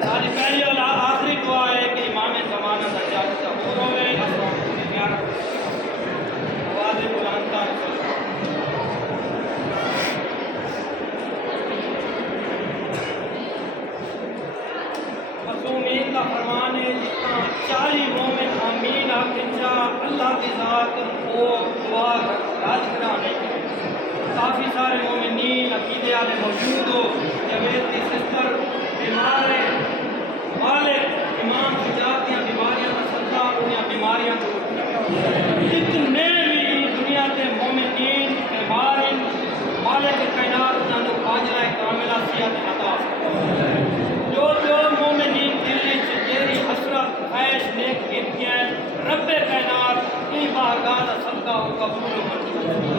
ساری پہلی اور آخری دعا ہے کہ امام زمانہ کا چاچا ظہور ہوئے آواز بلند کا معصومین کا فرمان ہے جتنا 40 مومن آمین آخرجا اللہ کی ذات وہ دعا راج کرانے کے کافی سارے مومنین عقیدے والے موجود ہو جوید کی سسٹر بیمار ہے مالک امام شجاعت کی بیماریاں کا صدقہ انہیں بیماریاں کو جتنے بھی دنیا کے مومنین بیمار ہیں مالک کائنات انہوں آجرہ کاملہ صحت عطا جو مومنین دل جیری حسرت خواہش نیک گنتیاں رب کائنات کی بارگاہ صدقہ و قبول و منظور